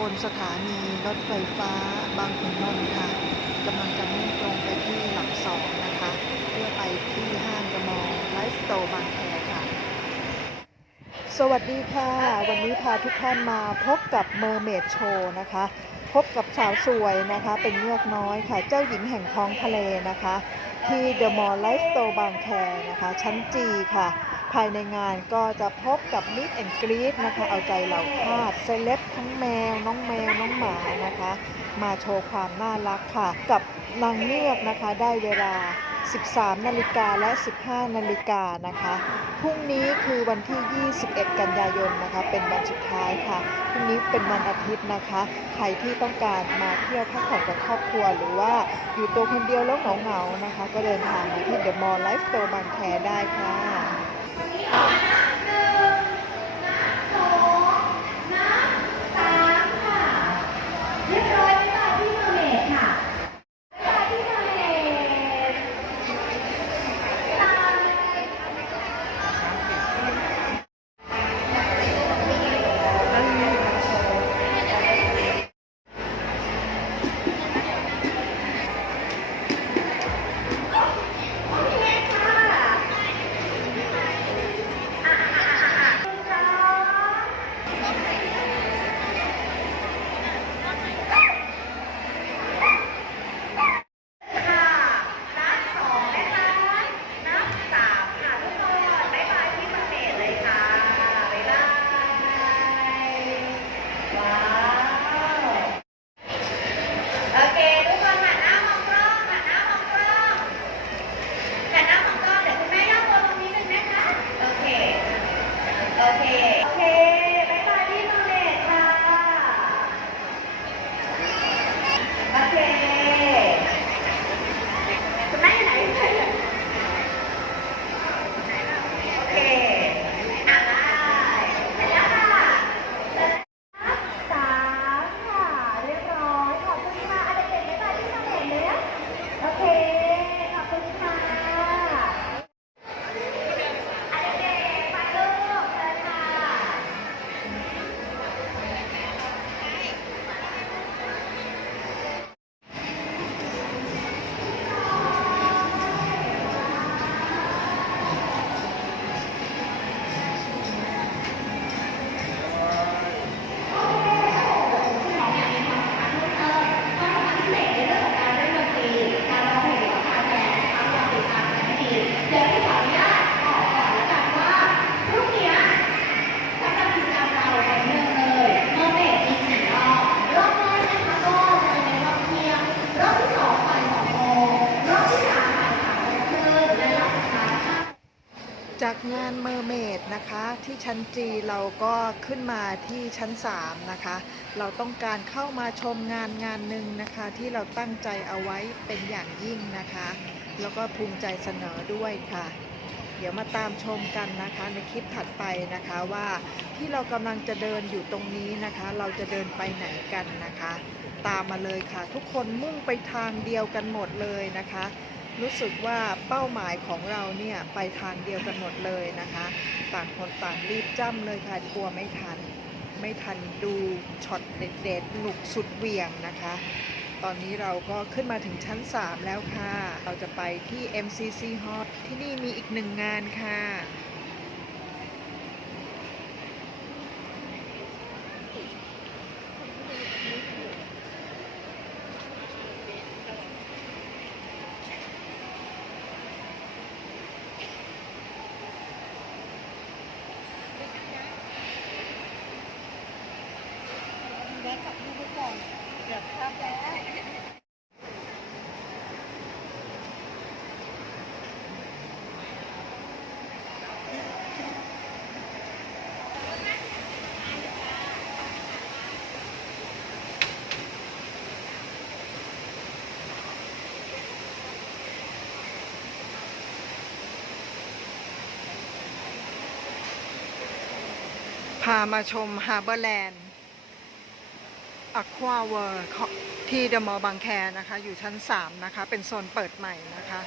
บนสถานีรถไฟฟ้าบางขุนนนท์ค่ะกำลังจะมุ่งตรงไปที่หลักสองนะคะ เพื่อไปที่ห้างกระมอลไลฟ์สโตร์บางแคค่ะ สวัสดีค่ะ วันนี้พาทุกท่านมาพบกับเมอร์เมดโชว์นะคะ พบกับสาวสวยนะคะ เป็นเงือกน้อยค่ะ เจ้าหญิงแห่งท้องทะเลนะคะ ที่เดอะมอลล์ไลฟ์สโตร์บางแคนะคะ ชั้นจีค่ะ ภายในงานก็จะพบกับมิ t แอนกรีดนะคะ เอาใจเหล่าทาสเซเลบทั้งแมว น้องแมว น้องหมานะคะ มาโชว์ความน่ารักค่ะ กับนางเงือกนะคะได้เวลา 13 นาฬิกาและ 15 นาฬิกานะคะ พรุ่งนี้คือวันที่ 21 กันยายนนะคะ เป็นวันสุดท้ายค่ะ พรุ่งนี้เป็นวันอาทิตย์นะคะ ใครที่ต้องการมาเที่ยวพักผ่อนกับครอบครัว หรือว่าอยู่ตัวคนเดียวแล้วเหงาๆนะคะ ก็เดินทางมาที่ The Mall Life Store บางแคได้ค่ะ Yeah. นะคะ ที่ชั้นจีเราก็ขึ้นมาที่ชั้น 3 นะคะ เราต้องการเข้ามาชมงานงานหนึ่งนะคะ ที่เราตั้งใจเอาไว้เป็นอย่างยิ่งนะคะ แล้วก็ภูมิใจเสนอด้วยค่ะ เดี๋ยวมาตามชมกันนะคะในคลิปถัดไปนะคะว่าที่เรากำลังจะเดินอยู่ตรงนี้นะคะ เราจะเดินไปไหนกันนะคะ ตามมาเลยค่ะ ทุกคนมุ่งไปทางเดียวกันหมดเลยนะคะ รู้สึกว่าเป้าหมายของเราเนี่ยไปทางเดียวกันหมดเลยนะคะ ต่างคนต่างรีบจ้ำเลยค่ะกลัวไม่ทัน ไม่ทันดูช็อตเด็ดๆหนุกสุดเวียงนะคะ ตอนนี้เราก็ขึ้นมาถึงชั้น 3 แล้วค่ะ เราจะไปที่ MCC Hall ที่นี่มีอีกหนึ่งงานค่ะ พามาชมฮาร์เบอร์แลนด์อะควาเวิร์ที่เดอะมอลล์บางแคนะคะ อยู่ชั้น 3 นะคะ เป็นโซนเปิดใหม่นะคะ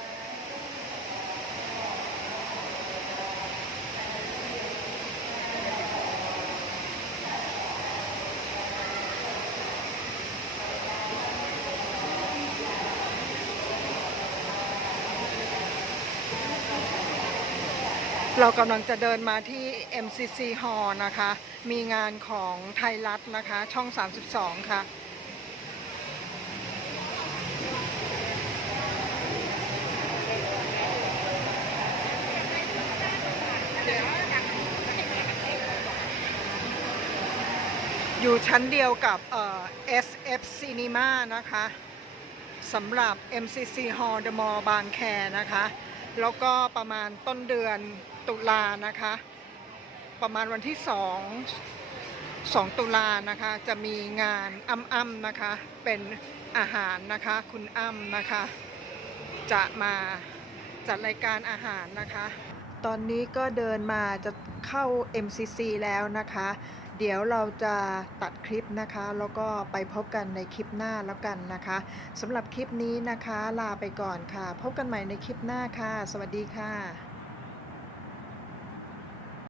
เรากำลังจะเดินมาที่ MCC Hall นะคะ มีงานของไทยรัฐนะคะ ช่อง 32 ค่ะ อยู่ชั้นเดียวกับเอ่อ SF Cinema นะคะสำหรับ MCC Hall The Mall บางแคนะคะ แล้วก็ประมาณต้นเดือน ตุลานะคะ ประมาณวันที่ 2 2 ตุลานะคะ จะมีงานอ้ำอ้ำนะคะ เป็นอาหารนะคะ คุณอ้ำนะคะ จะมาจัดรายการอาหารนะคะ ตอนนี้ก็เดินมาจะเข้า MCC แล้วนะคะ เดี๋ยวเราจะตัดคลิปนะคะ แล้วก็ไปพบกันในคลิปหน้าแล้วกันนะคะสำหรับคลิปนี้นะคะ ลาไปก่อนค่ะ พบกันใหม่ในคลิปหน้าค่ะ สวัสดีค่ะ